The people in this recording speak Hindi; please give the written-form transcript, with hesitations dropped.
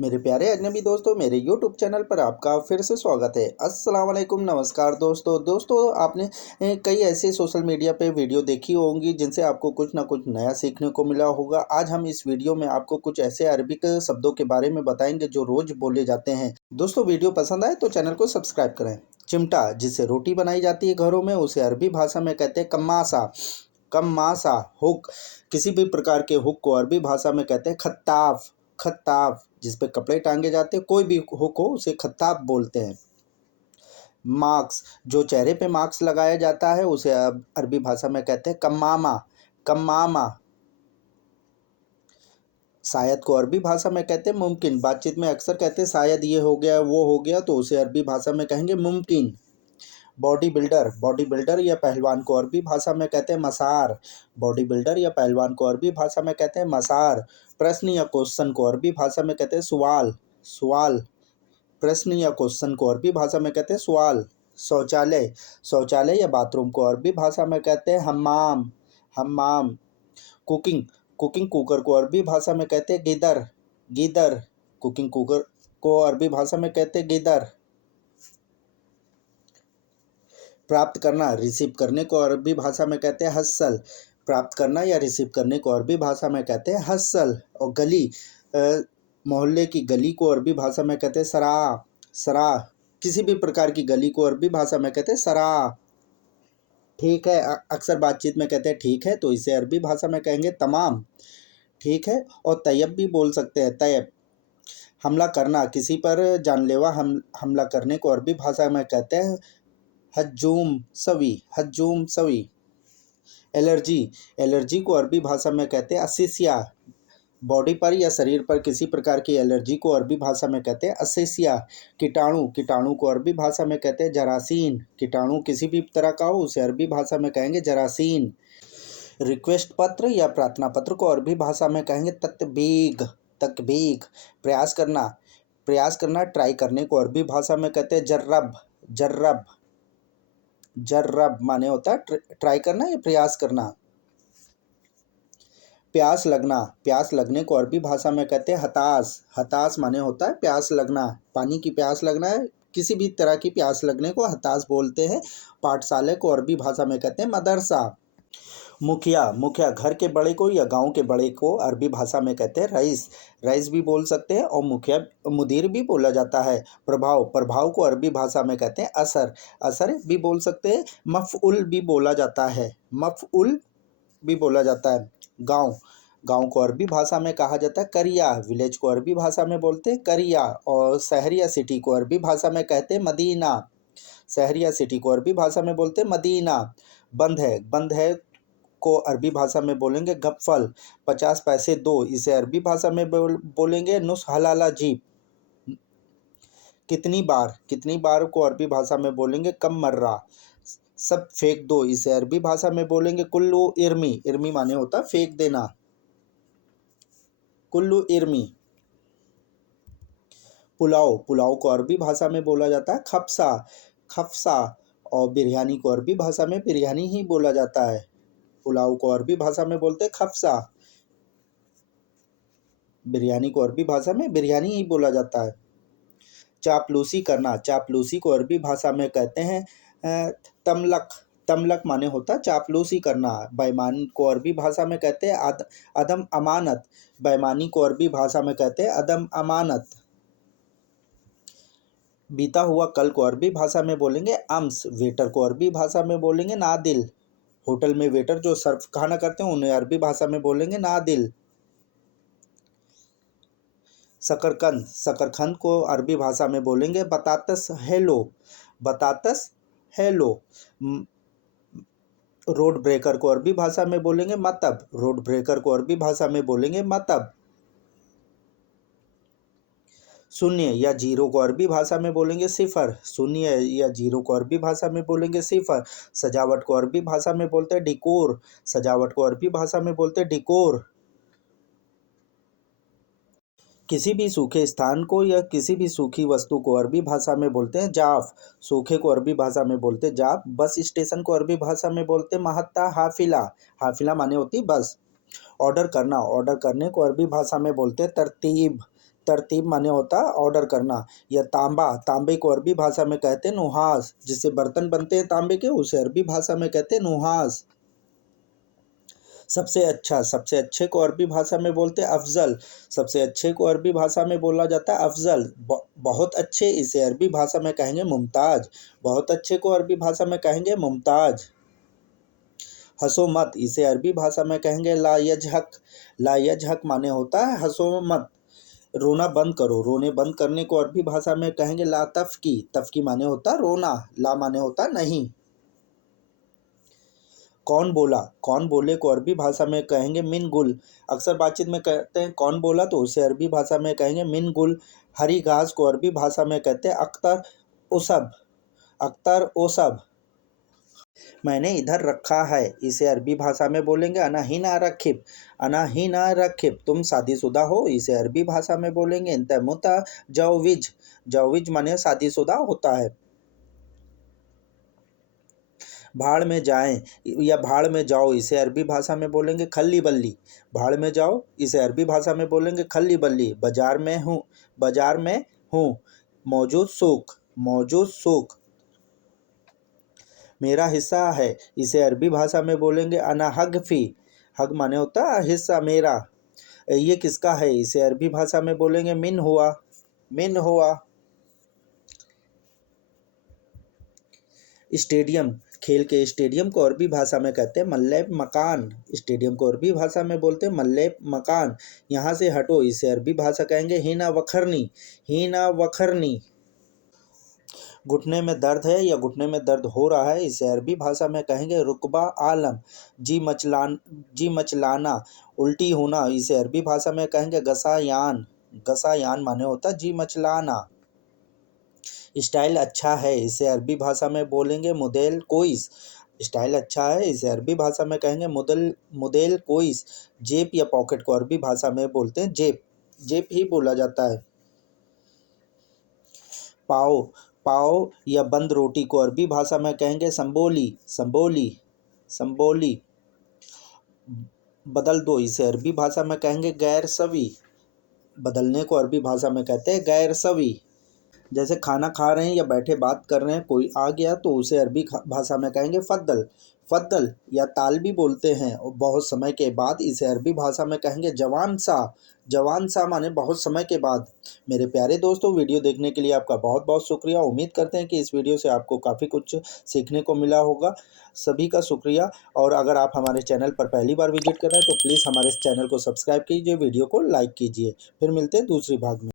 मेरे प्यारे अजनबी दोस्तों, मेरे यूट्यूब चैनल पर आपका फिर से स्वागत है। अस्सलाम वालेकुम, नमस्कार दोस्तों। आपने कई ऐसे सोशल मीडिया पे वीडियो देखी होंगी जिनसे आपको कुछ ना कुछ नया सीखने को मिला होगा। आज हम इस वीडियो में आपको कुछ ऐसे अरबिक शब्दों के बारे में बताएंगे जो रोज़ बोले जाते हैं। दोस्तों, वीडियो पसंद आए तो चैनल को सब्सक्राइब करें। चिमटा, जिससे रोटी बनाई जाती है घरों में, उसे अरबी भाषा में कहते हैं कम्मासा। कम्मासा। हुक, किसी भी प्रकार के हुक को अरबी भाषा में कहते हैं खत्ताफ। खत्ताफ, जिस पे कपड़े टांगे जाते हैं, कोई भी हुक हो उसे खत्ताफ बोलते हैं। मास्क, जो चेहरे पे मास्क लगाया जाता है उसे अरबी भाषा में कहते हैं कम्मामा। कम्मामा। शायद को अरबी भाषा में कहते हैं मुमकिन। बातचीत में अक्सर कहते हैं शायद ये हो गया वो हो गया, तो उसे अरबी भाषा में कहेंगे मुमकिन। बॉडी बिल्डर, बॉडी बिल्डर या पहलवान को अरबी भाषा में कहते हैं मसार। बॉडी बिल्डर या पहलवान को अरबी भाषा में कहते हैं मसार। प्रश्न या क्वेश्चन को अरबी भाषा में कहते हैं सवाल। सवाल। प्रश्न या क्वेश्चन को अरबी भाषा में कहते हैं सवाल। शौचालय, शौचालय या बाथरूम को अरबी भाषा में कहते हैं हम्माम। हम्माम। कुकिंग, कुकिंग कुकर को अरबी भाषा में कहते हैं गिदर। गिदर। कुकिंग कुकर को अरबी भाषा में कहते हैं गिदर। प्राप्त करना, रिसीव करने को अरबी भाषा में कहते हैं हस्सल। प्राप्त करना या रिसीव करने को अरबी भाषा में कहते हैं हस्सल। और गली, मोहल्ले की गली को अरबी भाषा में कहते हैं सराह। सराह, किसी भी प्रकार की गली को अरबी भाषा में कहते हैं सराह। ठीक है, अक्सर बातचीत में कहते हैं ठीक है, तो इसे अरबी भाषा में कहेंगे तमाम। ठीक है। और तैयब भी बोल सकते हैं, तैयब। हमला करना, किसी पर जानलेवा हमला करने को अरबी भाषा में कहते हैं हज्जूम सवी। हज्जूम सवी। एलर्जी, एलर्जी को अरबी भाषा में कहते हैं असिसिया। बॉडी पर या शरीर पर किसी प्रकार की एलर्जी को अरबी भाषा में कहते हैं असिसिया। कीटाणु, कीटाणु को अरबी भाषा में कहते हैं जरासीन। कीटाणु किसी भी तरह का हो उसे अरबी भाषा में कहेंगे जरासीन। रिक्वेस्ट पत्र या प्रार्थना पत्र को अरबी भाषा में कहेंगे तकबीग। तकबीग। प्रयास करना, प्रयास करना, ट्राई करने को अरबी भाषा में कहते हैं जर्रब। जर्रब। जर्रब माने होता है ट्राई करना या प्रयास करना। प्यास लगना, प्यास लगने को अरबी भाषा में कहते हैं हताश। हताश माने होता है प्यास लगना, पानी की प्यास लगना है, किसी भी तरह की प्यास लगने को हताश बोलते हैं। पाठशाला को अरबी भाषा में कहते हैं मदरसा। मुखिया, मुखिया घर के बड़े को या गांव के बड़े को अरबी भाषा में कहते हैं रईस। रईस भी बोल सकते हैं और मुखिया मुदीर भी बोला जाता है। प्रभाव, प्रभाव को अरबी भाषा में कहते हैं असर। असर भी बोल सकते हैं। मफउल भी बोला जाता है। मफउल भी बोला जाता है। गांव, गांव को अरबी भाषा में कहा जाता है करिया। विलेज को अरबी भाषा में बोलते हैं करिया। और शहर या सिटी को अरबी भाषा में कहते हैं मदीना। शहर या सिटी को अरबी भाषा में बोलते हैं मदीना। बंद है, बंद है को अरबी भाषा में बोलेंगे गफ्फल। 50 पैसे दो, इसे अरबी भाषा में बोलेंगे नुस हलाला जीप। कितनी बार, कितनी बार को अरबी भाषा में बोलेंगे कम मर्रा। सब फेंक दो, इसे अरबी भाषा में बोलेंगे कुल्लू इर्मी। इर्मी माने होता है फेंक देना। कुल्लू इर्मी। पुलाव, पुलाव को अरबी भाषा में बोला जाता है खफसा। खफसा। और बिरयानी को अरबी भाषा में बिरयानी ही बोला जाता है। पुलाव को अरबी भाषा में बोलते हैं खफसा। बिरयानी को अरबी भाषा में बिरयानी ही बोला जाता है। चापलूसी करना, चापलूसी को अरबी भाषा में कहते हैं तमलक। तमलक माने होता है चापलूसी करना। बेईमान को अरबी भाषा में कहते हैं अदम अमानत। बेईमानी को अरबी भाषा में कहते हैं अदम अमानत। बीता हुआ कल को अरबी भाषा में बोलेंगे अम्स। वेटर को अरबी भाषा में बोलेंगे नादिल। होटल में वेटर जो सर्व खाना करते हैं उन्हें अरबी भाषा में बोलेंगे नादिल। शकरकंद, शकरकंद को अरबी भाषा में बोलेंगे बतातस हेलो। बतातस हेलो। रोड ब्रेकर को अरबी भाषा में बोलेंगे मतब। रोड ब्रेकर को अरबी भाषा में बोलेंगे मतब। शून्य या जीरो को अरबी भाषा में बोलेंगे सिफर। शून्य या जीरो को अरबी भाषा में बोलेंगे सिफर। सजावट को अरबी भाषा में बोलते हैं डिकोर। सजावट को अरबी भाषा में बोलते हैं डिकोर। किसी भी सूखे स्थान को या किसी भी सूखी वस्तु को अरबी भाषा में बोलते हैं जाफ। सूखे को अरबी भाषा में बोलते हैं जाफ। बस स्टेशन को अरबी भाषा में बोलते हैं महत्ता हाफिला। हाफिला माने होती बस। ऑर्डर करना, ऑर्डर करने को अरबी भाषा में बोलते हैं तरतीब। तरतीब माने होता है ऑर्डर करना। या तांबा, तांबे को अरबी भाषा में कहते हैं नुहास, जिससे बर्तन बनते हैं तांबे के, उसे अरबी भाषा में कहते हैं नुहास। सबसे अच्छा, सबसे अच्छे को अरबी भाषा में बोलते हैं अफजल। सबसे अच्छे को अरबी भाषा में बोला जाता है अफजल। बहुत अच्छे, इसे अरबी भाषा में कहेंगे मुमताज। बहुत अच्छे को अरबी भाषा में कहेंगे मुमताज। हंसो मत, इसे अरबी भाषा में कहेंगे ला यजहक। ला यजहक माने होता है हंसो मत। रोना बंद करो, रोने बंद करने को अरबी भाषा में कहेंगे ला तफकी। तफकी माने होता है रोना, ला माने होता है नहीं। कौन बोला, कौन बोले को अरबी भाषा में कहेंगे मिन गुल। अक्सर बातचीत में कहते हैं कौन बोला, तो उसे अरबी भाषा में कहेंगे मिन गुल। हरी घास को अरबी भाषा में कहते हैं अख्तर ओसब। अख्तर ओसब। मैंने इधर रखा है, इसे अरबी भाषा में बोलेंगे अना हिना रखिब। अना हिना रखिब। तुम शादीशुदा हो, इसे अरबी भाषा में बोलेंगे इंत मुतजौविज। जौविज माने शादीशुदा होता है। भाड़ में जाएं या भाड़ में जाओ, इसे अरबी भाषा में बोलेंगे खल्ली बल्ली। भाड़ में जाओ, इसे अरबी भाषा में बोलेंगे खल्ली बल्ली। बाजार में हूँ, बाजार में हूँ। मौजूद सूख, मौजूद सूख। मेरा हिस्सा है, इसे अरबी भाषा में बोलेंगे अना हगफी। हग माने होता है हिस्सा मेरा। ये किसका है, इसे अरबी भाषा में बोलेंगे मिन हुआ। मिन हुआ। स्टेडियम, खेल के स्टेडियम को अरबी भाषा में कहते हैं मल्लैब मकान। स्टेडियम को अरबी भाषा में बोलते हैं मल्लैब मकान। यहाँ से हटो, इसे अरबी भाषा कहेंगे हीना वखरनी। हीना वखरनी। घुटने में दर्द है या घुटने में दर्द हो रहा है, इसे अरबी भाषा में कहेंगे रुकबा आलम। जी मचलाना, उल्टी होना, इसे अरबी भाषा में कहेंगे गसायान। गसायान माने होता जी मचलाना। स्टाइल अच्छा है, इसे अरबी भाषा में बोलेंगे मुदेल कोइस। स्टाइल अच्छा है, इसे अरबी भाषा में कहेंगे मुदल मुदेल कोइस। जेब या पॉकेट को अरबी भाषा में बोलते हैं जेब। जेब ही बोला जाता है। पाव, पाव या बंद रोटी को अरबी भाषा में कहेंगे संबोली। संबोली, संबोली। बदल दो, इसे अरबी भाषा में कहेंगे गैर सवी। बदलने को अरबी भाषा में कहते हैं गैर सवी। जैसे खाना खा रहे हैं या बैठे बात कर रहे हैं, कोई आ गया तो उसे अरबी भाषा में कहेंगे फद्दल। फद्दल या ताल भी बोलते हैं, और बहुत समय के बाद इसे अरबी भाषा में कहेंगे जवान सा। जवान सा माने बहुत समय के बाद। मेरे प्यारे दोस्तों, वीडियो देखने के लिए आपका बहुत बहुत शुक्रिया। उम्मीद करते हैं कि इस वीडियो से आपको काफ़ी कुछ सीखने को मिला होगा। सभी का शुक्रिया। और अगर आप हमारे चैनल पर पहली बार विजिट कर रहे हैं तो प्लीज़ हमारे इस चैनल को सब्सक्राइब कीजिए, वीडियो को लाइक कीजिए। फिर मिलते हैं दूसरी भाग में।